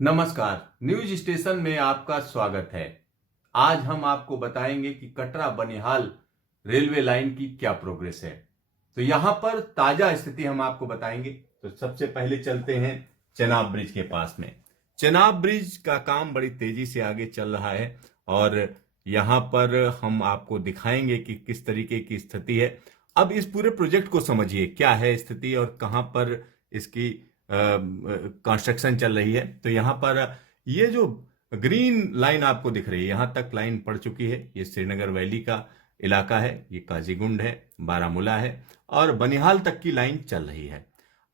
नमस्कार। News station में आपका स्वागत है। आज हम आपको बताएंगे कि कटरा बनिहाल रेलवे लाइन की क्या प्रोग्रेस है। तो यहां पर ताजा स्थिति हम आपको बताएंगे। तो सबसे पहले चलते हैं चेनाब ब्रिज के पास में। चेनाब ब्रिज का काम बड़ी तेजी से आगे चल रहा है और यहां पर हम आपको दिखाएंगे कि किस तरीके की स्थिति है। अब इस पूरे प्रोजेक्ट को समझिए, क्या है स्थिति और कहां पर इसकी कंस्ट्रक्शन चल रही है। तो यहाँ पर ये जो ग्रीन लाइन आपको दिख रही है, यहाँ तक लाइन पड़ चुकी है। ये श्रीनगर वैली का इलाका है, ये काजीगुंड है, बारामूला है और बनिहाल तक की लाइन चल रही है।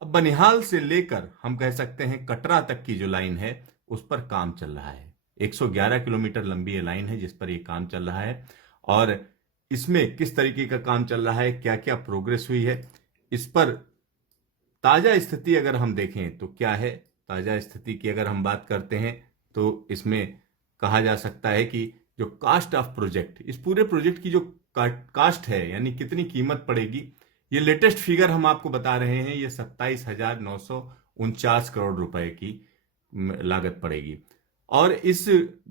अब बनिहाल से लेकर हम कह सकते हैं कटरा तक की जो लाइन है उस पर काम चल रहा है। 111 किलोमीटर लंबी ये लाइन है जिस पर ये काम चल रहा है। और इसमें किस तरीके का काम चल रहा है, क्या क्या प्रोग्रेस हुई है, इस पर ताजा स्थिति अगर हम देखें तो क्या है। ताजा स्थिति की अगर हम बात करते हैं तो इसमें कहा जा सकता है कि जो कास्ट ऑफ प्रोजेक्ट, इस पूरे प्रोजेक्ट की जो कास्ट है यानी कितनी कीमत पड़ेगी, ये लेटेस्ट फिगर हम आपको बता रहे हैं। ये 27,949 करोड़ रुपए की लागत पड़ेगी। और इस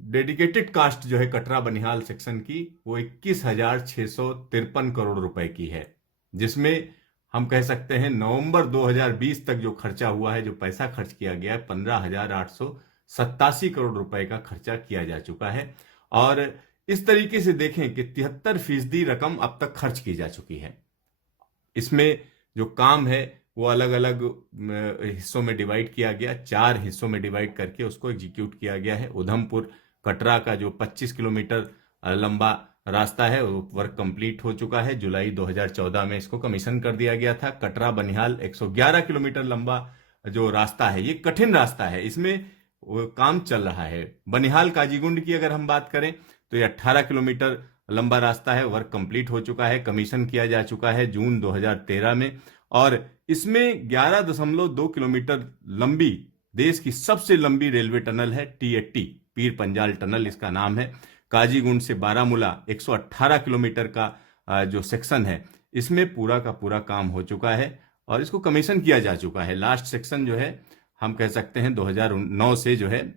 डेडिकेटेड कास्ट जो है कटरा बनिहाल सेक्शन की, वो 21,653 करोड़ रुपए की है, जिसमें हम कह सकते हैं नवंबर 2020 तक जो खर्चा हुआ है, जो पैसा खर्च किया गया है, 15,887 करोड़ रुपए का खर्चा किया जा चुका है। और इस तरीके से देखें कि 73% रकम अब तक खर्च की जा चुकी है। इसमें जो काम है वो अलग अलग हिस्सों में डिवाइड किया गया, 4 हिस्सों में डिवाइड करके उसको एग्जीक्यूट किया गया है। उधमपुर कटरा का जो 25 किलोमीटर लंबा रास्ता है वो वर्क कंप्लीट हो चुका है। जुलाई 2014 में इसको कमीशन कर दिया गया था। कटरा बनिहाल 111 किलोमीटर लंबा जो रास्ता है, ये कठिन रास्ता है, इसमें वो काम चल रहा है। बनिहाल काजीगुंड की अगर हम बात करें तो ये 18 किलोमीटर लंबा रास्ता है, वर्क कंप्लीट हो चुका है, कमीशन किया जा चुका है जून 2013 में। और इसमें 11.2 किलोमीटर लंबी देश की सबसे लंबी रेलवे टनल है, T80 पीर पंजाल टनल इसका नाम है। काजीगुंड से बारामूला 118 किलोमीटर का जो सेक्शन है, इसमें पूरा का पूरा काम हो चुका है और इसको कमीशन किया जा चुका है। लास्ट सेक्शन जो है हम कह सकते हैं 2009 से जो है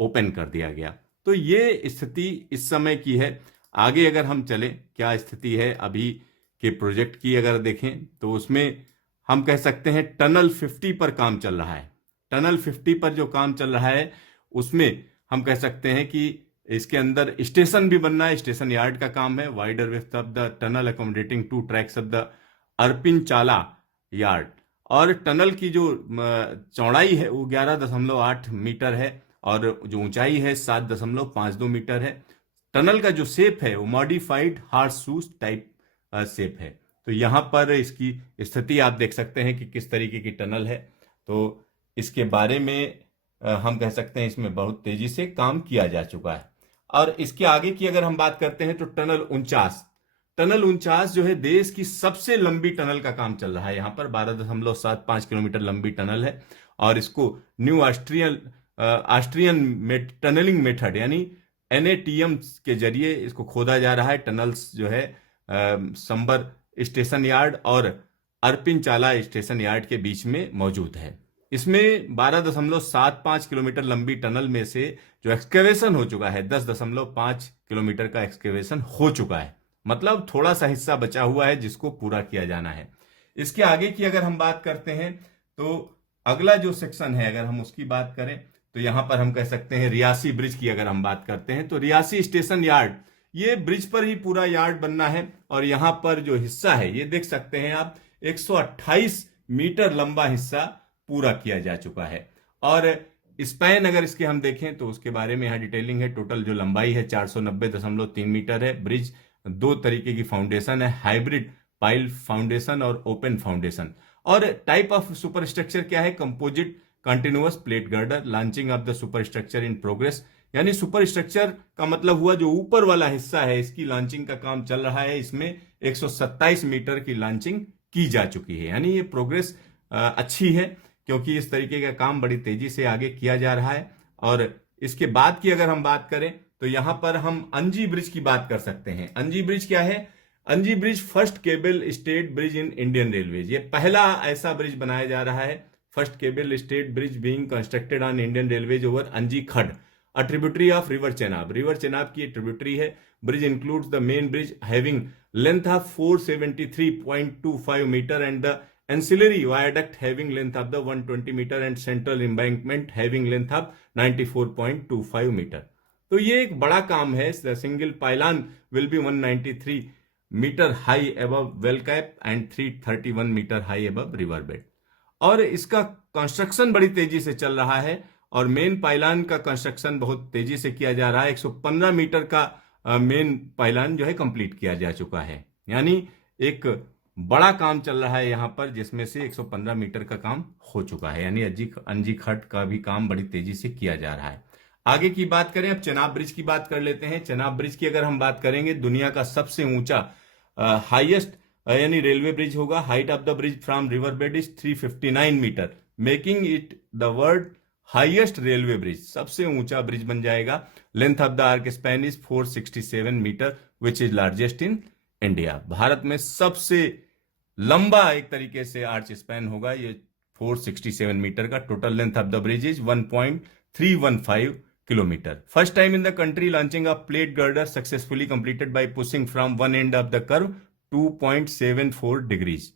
ओपन कर दिया गया। तो ये स्थिति इस समय की है। आगे अगर हम चले, क्या स्थिति है अभी के प्रोजेक्ट की अगर देखें तो उसमें हम कह सकते हैं टनल 50 पर काम चल रहा है। टनल 50 पर जो काम चल रहा है उसमें हम कह सकते हैं कि इसके अंदर स्टेशन भी बनना है, स्टेशन यार्ड का काम है। Wider width of the tunnel accommodating 2 tracks of the अर्पिन चाला यार्ड। और टनल की जो चौड़ाई है वो 11.8 मीटर है और जो ऊंचाई है 7.52 मीटर है। टनल का जो शेप है वो modified horse shoes type shape है। तो यहां पर इसकी स्थिति आप देख सकते हैं कि किस तरीके की टनल है। तो इसके बारे में हम कह सकते हैं इसमें बहुत तेजी से काम किया जा चुका है। और इसके आगे की अगर हम बात करते हैं तो टनल 49 जो है देश की सबसे लंबी टनल का काम चल रहा है। यहाँ पर 12.75 किलोमीटर लंबी टनल है और इसको न्यू ऑस्ट्रियन टनलिंग मेथड यानी NATM के जरिए इसको खोदा जा रहा है। टनल्स जो है संबर स्टेशन यार्ड और अर्पिन चाला स्टेशन यार्ड के बीच में मौजूद है। इसमें 12.75 किलोमीटर लंबी टनल में से जो एक्सकेवेशन हो चुका है 10.5 किलोमीटर का एक्सकेवेशन हो चुका है, मतलब थोड़ा सा हिस्सा बचा हुआ है जिसको पूरा किया जाना है। इसके आगे की अगर हम बात करते हैं तो अगला जो सेक्शन है अगर हम उसकी बात करें तो यहां पर हम कह सकते हैं रियासी ब्रिज की अगर हम बात करते हैं तो रियासी स्टेशन यार्ड, ये ब्रिज पर ही पूरा यार्ड बनना है। और यहां पर जो हिस्सा है ये देख सकते हैं आप, 128 मीटर लंबा हिस्सा पूरा किया जा चुका है। और स्पैन अगर इसके हम देखें तो उसके बारे में यहाँ डिटेलिंग है। टोटल जो लंबाई है 490.3 मीटर है। ब्रिज 2 तरीके की फाउंडेशन है, हाइब्रिड पाइल फाउंडेशन और ओपन फाउंडेशन। और टाइप ऑफ सुपर स्ट्रक्चर क्या है, composite continuous plate girder. Launching of the super structure in progress, यानी सुपर स्ट्रक्चर का मतलब हुआ जो ऊपर वाला हिस्सा है, इसकी लॉन्चिंग का काम चल रहा है। इसमें 127 मीटर की लॉन्चिंग की जा चुकी है, यानी ये प्रोग्रेस अच्छी है क्योंकि इस तरीके का काम बड़ी तेजी से आगे किया जा रहा है। और इसके बाद की अगर हम बात करें तो यहां पर हम अंजी ब्रिज की बात कर सकते हैं। अंजी ब्रिज क्या है? Anji bridge first cable stayed bridge in Indian railways. ये पहला ऐसा ब्रिज बनाया जा रहा है first cable stayed bridge being constructed on Indian railways over Anji Khad, a tributary of river Chenab. River Chenab की ट्रिब्यूटरी है। Bridge includes the main bridge having length of 473.25 metre and the ancillary viaduct having length of the 120 meter and central embankment having length of 94.25 meter। तो ये एक बड़ा काम है। Single pylon will be 193 metre high above well cap and 331 metre high above river bed. और इसका construction बड़ी तेजी से चल रहा है और मेन पाइलान का कंस्ट्रक्शन बहुत तेजी से किया जा रहा है। 115 मीटर का मेन पाइलान जो है कंप्लीट किया जा चुका है, यानी एक बड़ा काम चल रहा है यहां पर, जिसमें से 115 मीटर का काम हो चुका है, यानी अंजी खट का भी काम बड़ी तेजी से किया जा रहा है। आगे की बात करें, अब चेनाब ब्रिज की बात कर लेते हैं। चेनाब ब्रिज की अगर हम बात करेंगे, दुनिया का सबसे ऊंचा हाईएस्ट यानी रेलवे ब्रिज होगा। Height of the bridge from river bed is 359 metre, making it the world highest railway bridge. सबसे ऊंचा ब्रिज बन जाएगा। Length of the arch span is 467 metre which is largest in India. भारत में सबसे लंबा एक तरीके से आर्च स्पैन होगा ये 467 मीटर का। Total length of the bridge is 1.315 kilometre. First time in the country launching of plate girder successfully completed by pushing from one end of the curve 2.74 degrees.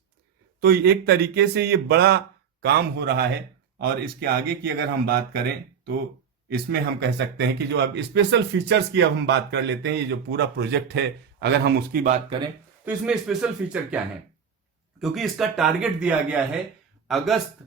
तो एक तरीके से ये बड़ा काम हो रहा है। और इसके आगे की अगर हम बात करें तो इसमें हम कह सकते हैं कि जो अब स्पेशल फीचर्स की अब हम बात कर लेते हैं। ये जो पूरा प्रोजेक्ट है अगर हम उसकी बात करें तो इसमें स्पेशल फीचर क्या है, क्योंकि इसका टारगेट दिया गया है अगस्त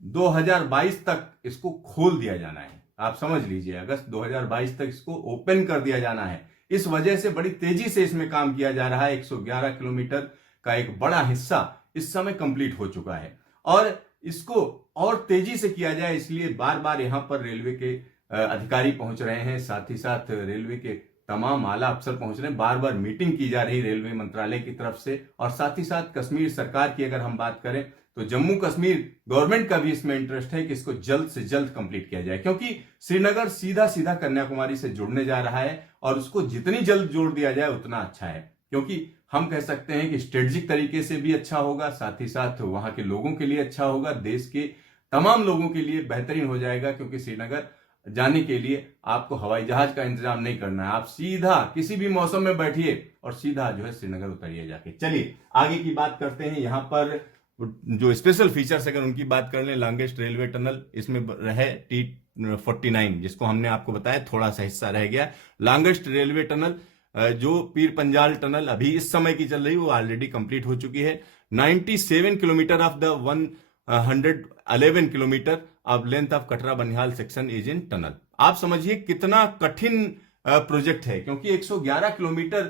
2022 तक इसको खोल दिया जाना है। आप समझ लीजिए, अगस्त 2022 तक इसको ओपन कर दिया जाना है। इस वजह से बड़ी तेजी से इसमें काम किया जा रहा है। 111 किलोमीटर का एक बड़ा हिस्सा इस समय कंप्लीट हो चुका है और इसको और तेजी से किया जाए, इसलिए बार बार यहां पर रेलवे के अधिकारी पहुंच रहे हैं, साथ ही साथ रेलवे के तमाम आला अफसर पहुंच रहे हैं। बार बार मीटिंग की जा रही रेलवे मंत्रालय की तरफ से। और साथ ही साथ कश्मीर सरकार की अगर हम बात करें तो जम्मू कश्मीर गवर्नमेंट का भी इसमें इंटरेस्ट है कि इसको जल्द से जल्द कंप्लीट किया जाए, क्योंकि श्रीनगर सीधा सीधा कन्याकुमारी से जुड़ने जा रहा है और उसको जितनी जल्द जोड़ दिया जाए उतना अच्छा है। क्योंकि हम कह सकते हैं कि स्ट्रेटेजिक तरीके से भी अच्छा होगा, साथ ही साथ वहां के लोगों के लिए अच्छा होगा, देश के तमाम लोगों के लिए बेहतरीन हो जाएगा। क्योंकि श्रीनगर जाने के लिए आपको हवाई जहाज का इंतजाम नहीं करना है, आप सीधा किसी भी मौसम में बैठिए और सीधा जो है श्रीनगर उतरिए जाके। चलिए आगे की बात करते हैं। यहाँ पर जो स्पेशल फीचर्स अगर उनकी बात कर लें, लॉन्गेस्ट रेलवे टनल इसमें है T49, जिसको हमने आपको बताया थोड़ा सा हिस्सा रह गया। लॉन्गेस्ट रेलवे टनल जो पीर पंजाल टनल अभी इस समय की चल रही है वो ऑलरेडी कंप्लीट हो चुकी है। 97 kilometre of the 111 kilometre of length of Katra Banihal section is in tunnel. आप समझिए कितना कठिन प्रोजेक्ट है, क्योंकि 111 किलोमीटर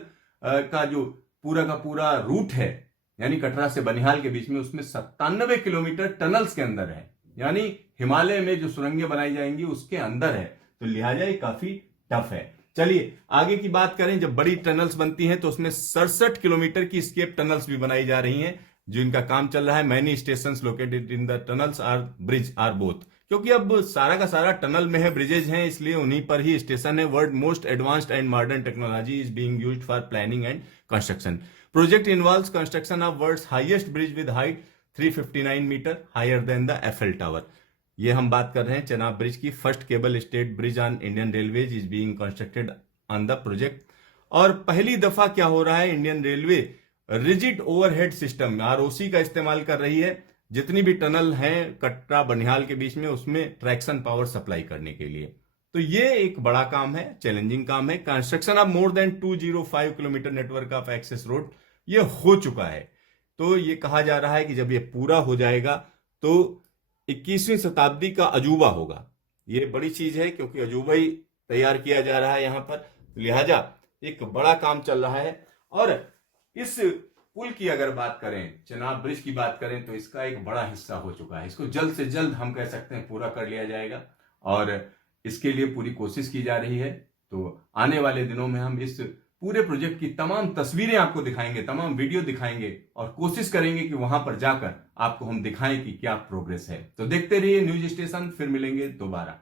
का जो पूरा का पूरा रूट है यानी कटरा से बनिहाल के बीच में, उसमें 97 किलोमीटर टनल्स के अंदर है, यानी हिमालय में जो सुरंगें बनाई जाएंगी उसके अंदर है। तो लिहाजा ये काफी टफ है। चलिए आगे की बात करें। जब बड़ी टनल्स बनती हैं तो उसमें 67 किलोमीटर की स्केप टनल्स भी बनाई जा रही हैं, जिनका काम चल रहा है। Many station located in the tunnels or bridge or both, क्योंकि अब सारा का सारा टनल में है, ब्रिजेज हैं, इसलिए उन्हीं पर ही स्टेशन है। World most advanced and modern technology is being used for planning and construction. Project involves construction of world's highest bridge with height 359 metre higher than the Eiffel tower. ये हम बात कर रहे हैं चेनाब ब्रिज की। First cable stayed bridge on Indian railways is being constructed on the project. और पहली दफा क्या हो रहा है, Indian railway rigid overhead system ROC का इस्तेमाल कर रही है। जितनी भी टनल हैं कटरा बनिहाल के बीच में, उसमें ट्रैक्शन पावर सप्लाई करने के लिए। तो ये एक बड़ा काम है, चैलेंजिंग काम है। Construction of more than 205 kilometre network of access road ये हो चुका है। तो ये कहा जा रहा है कि जब ये पूरा हो जाएगा तो 21वीं शताब्दी का अजूबा होगा। ये बड़ी चीज है, क्योंकि अजूबा ही तैयार किया जा रहा है यहाँ पर, लिहाजा एक बड़ा काम चल रहा है। और इस पुल की अगर बात करें, चेनाब ब्रिज की बात करें, तो इसका एक बड़ा हिस्सा हो चुका है। इसको जल्द से जल्द हम कह सकते हैं पूरा कर लिया जाएगा और इसके लिए पूरी कोशिश की जा रही है। तो आने वाले दिनों में हम इस पूरे प्रोजेक्ट की तमाम तस्वीरें आपको दिखाएंगे, तमाम वीडियो दिखाएंगे और कोशिश करेंगे कि वहां पर जाकर आपको हम दिखाएं कि क्या प्रोग्रेस है। तो देखते रहिए न्यूज स्टेशन, फिर मिलेंगे दोबारा।